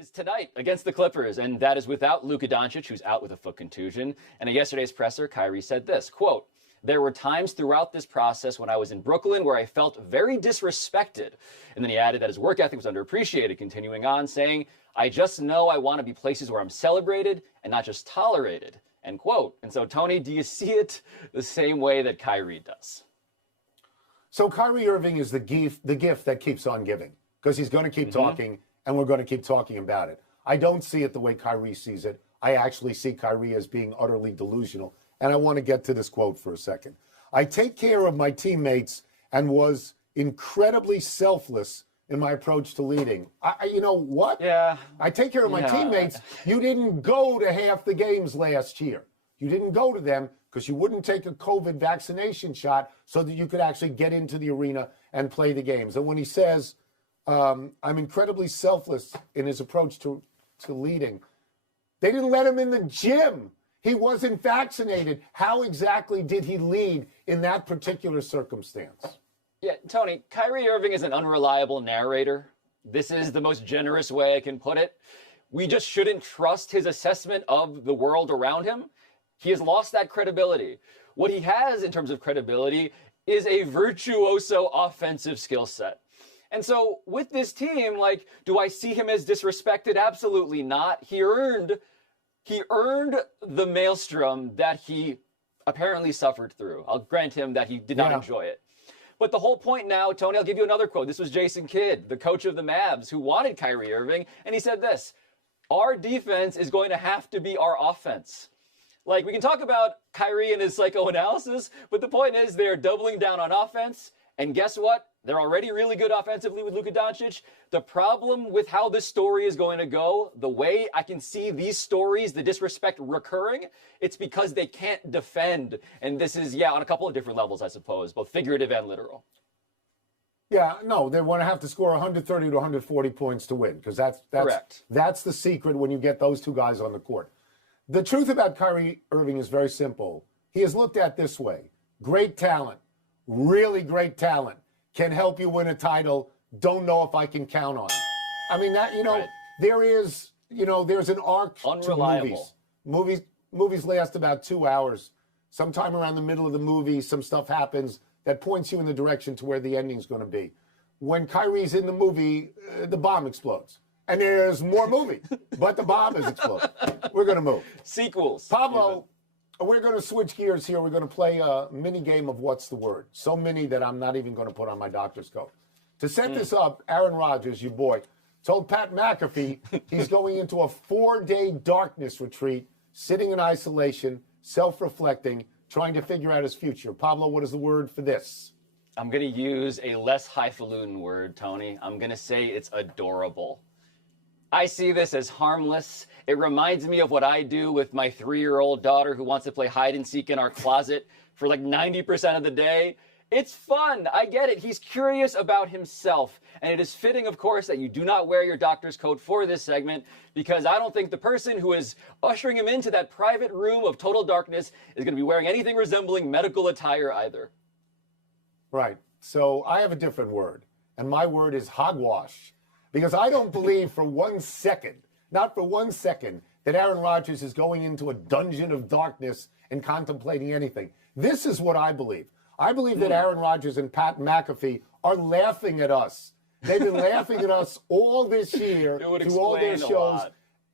is tonight against the Clippers, and that is without Luka Doncic, who's out with a foot contusion. And at yesterday's presser, Kyrie said this, quote, "There were times throughout this process when I was in Brooklyn where I felt very disrespected." And then he added that his work ethic was underappreciated, continuing on, saying, "I just know I want to be places where I'm celebrated and not just tolerated," end quote. And so, Tony, do you see it the same way that Kyrie does? So Kyrie Irving is the gift that keeps on giving, because he's going to keep talking, and we're going to keep talking about it. I don't see it the way Kyrie sees it. I actually see Kyrie as being utterly delusional. And I want to get to this quote for a second. "I take care of my teammates and was incredibly selfless in my approach to leading." You know what? Yeah. I take care of my teammates. You didn't go to half the games last year. You didn't go to them because you wouldn't take a COVID vaccination shot so that you could actually get into the arena and play the games. And when he says, I'm incredibly selfless in his approach to leading, they didn't let him in the gym. He wasn't vaccinated. How exactly did he lead in that particular circumstance? Yeah, Tony, Kyrie Irving is an unreliable narrator. This is the most generous way I can put it. We just shouldn't trust his assessment of the world around him. He has lost that credibility. What he has in terms of credibility is a virtuoso offensive skill set. And so with this team, like, do I see him as disrespected? Absolutely not. He earned the maelstrom that he apparently suffered through. I'll grant him that he did not enjoy it. But the whole point now, Tony, I'll give you another quote. This was Jason Kidd, the coach of the Mavs, who wanted Kyrie Irving. And he said this, "Our defense is going to have to be our offense." Like, we can talk about Kyrie and his psychoanalysis, but the point is they're doubling down on offense. And guess what? They're already really good offensively with Luka Doncic. The problem with how this story is going to go, the way I can see these stories, the disrespect recurring, it's because they can't defend. And this is, on a couple of different levels, I suppose, both figurative and literal. Yeah, no, they want to have to score 130 to 140 points to win, because that's the secret when you get those two guys on the court. The truth about Kyrie Irving is very simple. He is looked at this way. Great talent, really great talent, can help you win a title. Don't know if I can count on it. I mean, that, there's an arc Unreliable. to movies last about 2 hours. Sometime around the middle of the movie, some stuff happens that points you in the direction to where the ending's going to be. When Kyrie's in the movie, the bomb explodes. And there's more movie, but the bomb is exploding. We're going to move. Sequels. Pablo, we're going to switch gears here. We're going to play a mini game of What's the Word? So many that I'm not even going to put on my doctor's coat. To set this up, Aaron Rodgers, your boy, told Pat McAfee he's going into a 4-day darkness retreat, sitting in isolation, self-reflecting, trying to figure out his future. Pablo, what is the word for this? I'm going to use a less highfalutin word, Tony. I'm going to say it's adorable. I see this as harmless. It reminds me of what I do with my 3-year-old daughter who wants to play hide and seek in our closet for like 90% of the day. It's fun. I get it. He's curious about himself. And it is fitting, of course, that you do not wear your doctor's coat for this segment, because I don't think the person who is ushering him into that private room of total darkness is going to be wearing anything resembling medical attire either. Right. So I have a different word, and my word is hogwash. Because I don't believe for 1 second, not for 1 second, that Aaron Rodgers is going into a dungeon of darkness and contemplating anything. This is what I believe. I believe that Aaron Rodgers and Pat McAfee are laughing at us. They've been laughing at us all this year through all their shows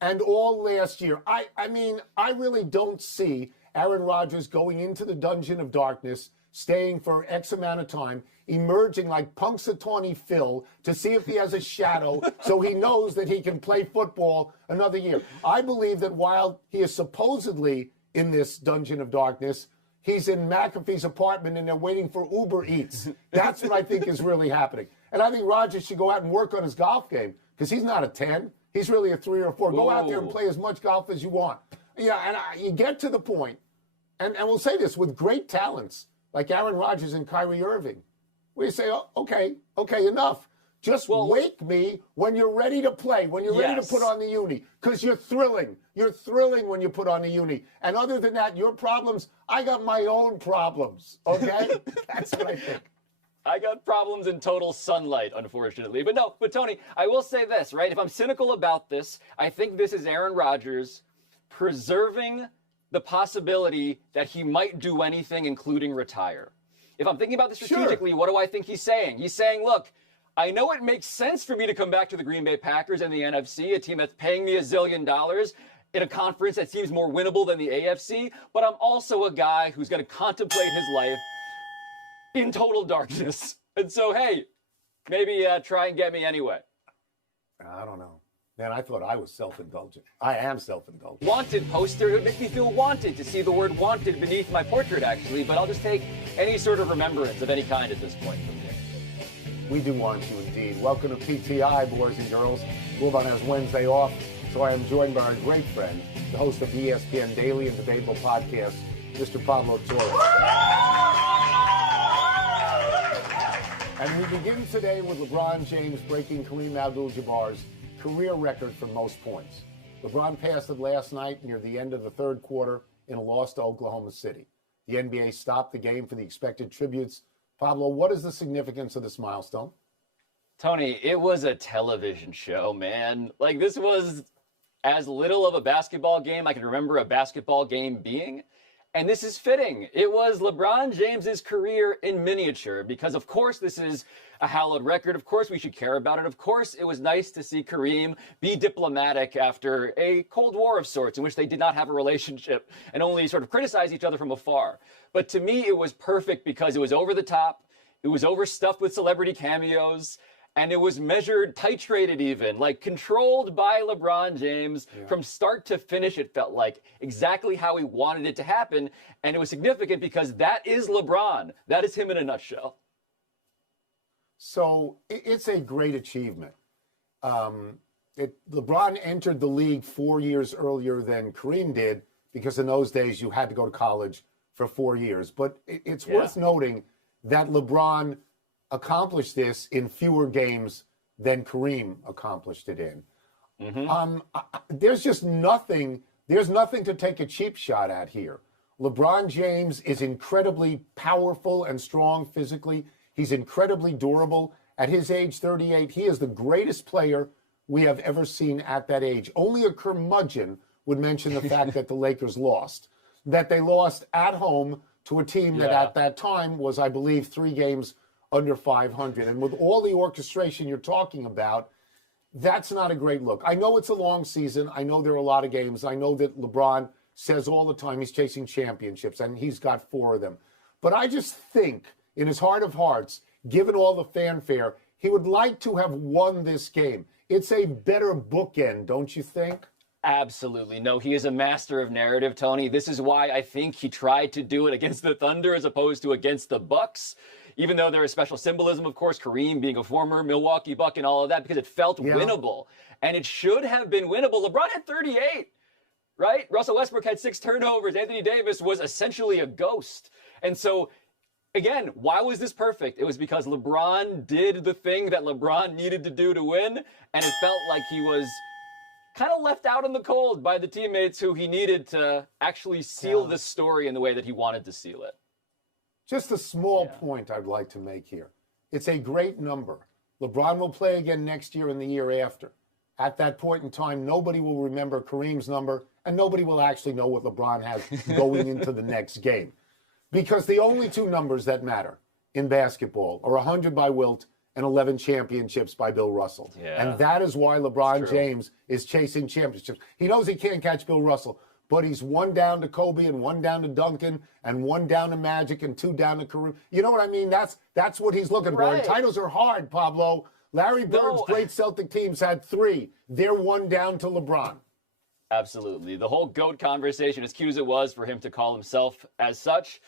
and all last year. I mean, I really don't see Aaron Rodgers going into the dungeon of darkness, staying for X amount of time, emerging like Punxsutawney Phil to see if he has a shadow so he knows that he can play football another year. I believe that while he is supposedly in this dungeon of darkness, he's in McAfee's apartment and they're waiting for Uber Eats. That's what I think is really happening. And I think Rodgers should go out and work on his golf game, because he's not a 10. He's really a 3 or 4. Go out there and play as much golf as you want. Yeah, and you get to the point, and we'll say this, with great talents like Aaron Rodgers and Kyrie Irving, we say, oh, okay, enough. Just wake me when you're ready to play, when you're ready to put on the uni, because you're thrilling. You're thrilling when you put on the uni. And other than that, your problems, I got my own problems, okay? That's what I think. I got problems in total sunlight, unfortunately. But Tony, I will say this, right? If I'm cynical about this, I think this is Aaron Rodgers preserving the possibility that he might do anything, including retire. If I'm thinking about this strategically, What do I think he's saying? He's saying, look, I know it makes sense for me to come back to the Green Bay Packers and the NFC, a team that's paying me $1 zillion in a conference that seems more winnable than the AFC, but I'm also a guy who's going to contemplate his life in total darkness. And so, hey, maybe try and get me anyway. I don't know. Man, I thought I was self-indulgent. I am self-indulgent. Wanted poster. It would make me feel wanted to see the word wanted beneath my portrait, actually, but I'll just take any sort of remembrance of any kind at this point from here. We do want you indeed. Welcome to PTI, boys and girls. Wilbon has Wednesday off, so I am joined by our great friend, the host of the ESPN Daily and Debatable Podcast, Mr. Pablo Torres. And we begin today with LeBron James breaking Kareem Abdul-Jabbar's career record for most points. LeBron passed it last night near the end of the third quarter in a loss to Oklahoma City. The NBA stopped the game for the expected tributes. Pablo, what is the significance of this milestone? Tony, it was a television show, man. Like, this was as little of a basketball game I can remember a basketball game being. And this is fitting. It was LeBron James's career in miniature because, of course, this is a hallowed record. Of course, we should care about it. Of course, it was nice to see Kareem be diplomatic after a Cold War of sorts in which they did not have a relationship and only sort of criticize each other from afar. But to me, it was perfect because it was over the top. It was overstuffed with celebrity cameos. And it was measured, titrated even, like controlled by LeBron James from start to finish. It felt like exactly how he wanted it to happen. And it was significant because that is LeBron. That is him in a nutshell. So it's a great achievement. LeBron entered the league 4 years earlier than Kareem did because in those days you had to go to college for 4 years. But it's worth noting that LeBron accomplished this in fewer games than Kareem accomplished it in. There's just nothing to take a cheap shot at here. LeBron James is incredibly powerful and strong physically. He's incredibly durable. At his age, 38, he is the greatest player we have ever seen at that age. Only a curmudgeon would mention the fact that the Lakers lost, that they lost at home to a team that at that time was, I believe, 3 games under 500. And with all the orchestration you're talking about, that's not a great look. I know it's a long season. I know there are a lot of games. I know that LeBron says all the time he's chasing championships, and he's got 4 of them. But I just think, in his heart of hearts, given all the fanfare, he would like to have won this game. It's a better bookend, don't you think? Absolutely. No, he is a master of narrative, Tony. This is why I think he tried to do it against the Thunder as opposed to against the Bucks. Even though there is special symbolism, of course, Kareem being a former Milwaukee Buck and all of that, because it felt winnable. And it should have been winnable. LeBron had 38, right? Russell Westbrook had 6 turnovers. Anthony Davis was essentially a ghost. And so, again, why was this perfect? It was because LeBron did the thing that LeBron needed to do to win, and it felt like he was kind of left out in the cold by the teammates who he needed to actually seal this story in the way that he wanted to seal it. Just a small point I'd like to make here. It's a great number. LeBron will play again next year and the year after. At that point in time, nobody will remember Kareem's number, and nobody will actually know what LeBron has going into the next game. Because the only 2 numbers that matter in basketball are 100 by Wilt and 11 championships by Bill Russell. And that is why LeBron James is chasing championships. He knows he can't catch Bill Russell, but he's 1 down to Kobe and 1 down to Duncan and 1 down to Magic and 2 down to Kareem. You know what I mean? That's what he's looking for. And titles are hard, Pablo. Larry Bird's great Celtic teams had 3. They're 1 down to LeBron. Absolutely. The whole GOAT conversation, as cute as it was for him to call himself as such,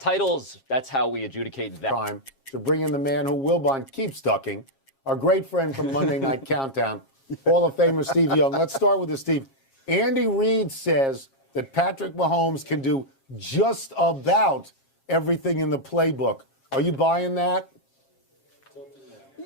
titles, that's how we adjudicate that. Time to bring in the man who Wilbon keeps ducking, our great friend from Monday Night Countdown, Hall of Famer Steve Young. Let's start with this, Steve. Andy Reid says that Patrick Mahomes can do just about everything in the playbook. Are you buying that?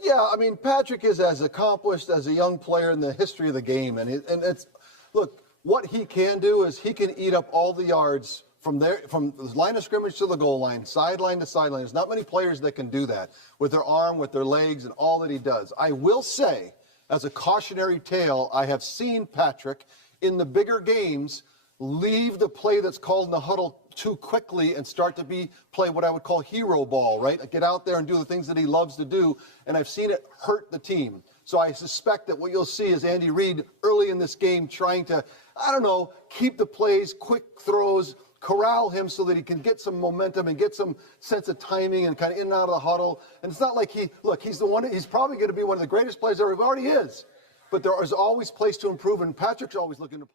Yeah, I mean, Patrick is as accomplished as a young player in the history of the game. And it's, look, what he can do is he can eat up all the yards from the line of scrimmage to the goal line, sideline to sideline. There's not many players that can do that with their arm, with their legs, and all that he does. I will say, as a cautionary tale, I have seen Patrick in the bigger games leave the play that's called in the huddle too quickly and start to play what I would call hero ball, right? Get out there and do the things that he loves to do, and I've seen it hurt the team. So I suspect that what you'll see is Andy Reid early in this game trying to, I don't know, keep the plays, quick throws, corral him so that he can get some momentum and get some sense of timing and kind of in and out of the huddle. And it's not like he's probably going to be one of the greatest players ever. He already is. But there is always place to improve, and Patrick's always looking to play.